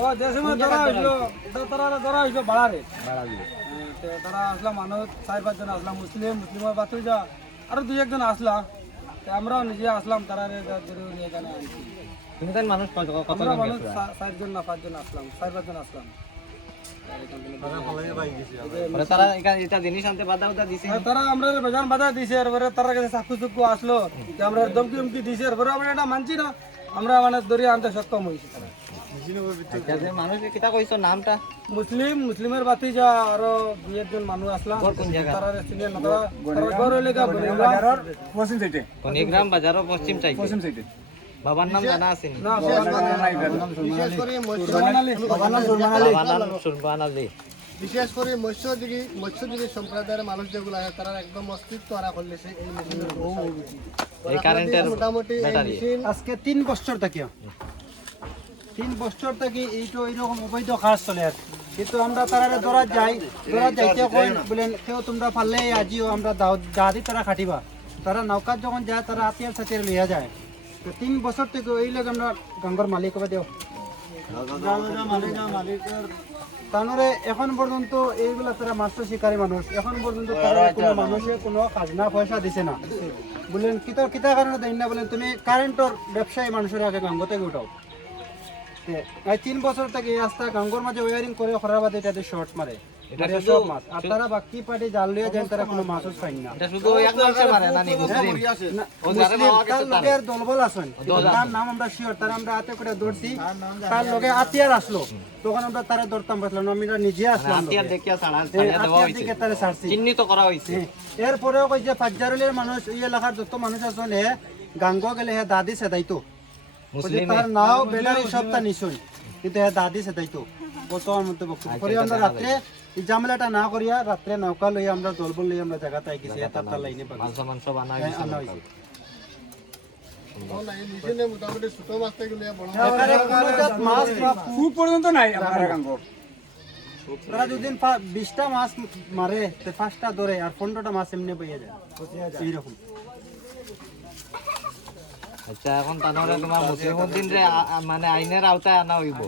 ও যে সময় ধরা হইলো ধরা হইলো বাড়ারে তারা আসলাম মানুষ 4-5 জন আসলাম মুসলিমের বাতুজা আরো 2-1 জন আসলা আমরাও নিজে আসলাম তারা এখানে আনছি কোনখান মানুষ কত আমরা মানুষ 4 জন না 5 জন আসলাম 4-5 জন আসলাম তারা এটা জিনিস আনতে বাধা দিছে তারা আমরা বেজান বাধা দিছে এরপরে তার কাছে চাকু চুকু আসলো আমরা দমকি দমকি দিছে এরপরে আমরা এটা মানছি না আমরা মানে দড়ি আনতে সক্ষম হয়েছি মানুষকে কিতা কইছো নামটা মুসলিমের বাতিজা আরো 2-1 জন মানুষ আসলাম তারা সিনিয়র না তারা ঘর হইলে কোনিগ্রাম বাজারও পশ্চিম সাইডে বাবার নাম জানা আছে না বিশেষ করে সুলতান আলী বিশেষ করে মৎস্যজীবী সম্প্রদায়ের মানুষ যেগুলো আছে তারা একদম অস্তিত্ব হারা করলেছে এই মেশিনের এই কারেন্টের মোটামুটি ব্যাটারি আজকে 3 বছর থেকে 3 বছর থেকে এইটো এইরকম অবৈধ কাজ চলে আছে কিন্তু আমরা তারা ধরা যাইতে কই বলেন কেউ তোমরা পারলে আজিও আমরা দাদি তারা খাটিবা তারা নৌকার যখন যায় তারা আতিয়ার সাথে লইয়া যায় তো 3 বছর থেকে এই লোক আমরা গঙ্গার মালিক হবে দেও তানরে এখন পর্যন্ত এইগুলা তারা মাছ শিকারী মানুষ এখন পর্যন্ত তারা কোনো মানুষে কোনো খাজনা পয়সা দিছে না বলেন কিতা কারণে দেন না বলেন তুমি কারেন্টর ব্যবসায়ী মানুষের আগে গাঙ্গ থেকে উঠাও 3 বছর থেকে এই রাস্তা গাঙ্গর মাঝে ওয়ারিং করে খরাবাদে এটাতে শর্ট মারে সব মাছ আর তারা বাকি পার্টি জাল লিয়ে যায় তারা কোনো মাছও পাই না এটা শুধু এক মানুষে মারে না নি মুসলিম ও যারে মাওয়া গেছে তার লোকের দলবল আছেন তার নাম আমরা শিওর তার আমরা হাতে করে ধরছি তার লগে আতিয়ার আসলো তখন আমরা তারা ধরতাম বসলাম আমরা নিজে আসলাম আতিয়ার দেখিয়া ছাড়া দেওয়া আতিয়ার হইছে দিকে তারা ছাড়ছি চিহ্নিত করা হইছে এরপরেও কই যে পাঁচজারুলের মানুষ এই এলাকার যত মানুষ আছেন হে গাঙ্গ গেলে হে দাদি সেদাইতো মুসলিম তার নাও বেলারি সবটা নিশুন কিন্তু হে দাদি সেদাইতো কত মধ্যে বক্তব্য করে আমরা রাত্রে এই ঝামেলাটা না করিয়া রাত্রে নৌকা লই আমরা দলবল লই আমরা জায়গাতে আই গেছি তার লাইনে মাংস বানাই আনা হইছে মেশিনে মোটামুটি ছোট মাছ থেকে নিয়ে বড় এখানে কোনো জাত মাছ খুব পর্যন্ত নাই আমার গাঙ্গ তারা দুদিন 20টা মাছ মারে তে 5টা ধরে আর 15টা মাছ এমনি বইয়া যায় এইরকম আচ্ছা এখন তানরে তোমার মুসলিমউদ্দিন রে মানে আইনের আওতায় আনা হইব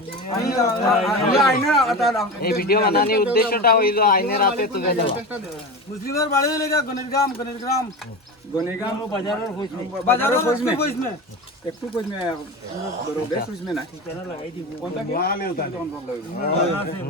এই ভিডিও বানানোর উদ্দেশ্যটা হইল আইনের আওতায় তুলে দেওয়া মুসলিমের বাড়ি হইলে গণিরগ্রাম ও বাজারের কইসমে একটু কইসমে বড় বেশ কইসমে না কোনটা কি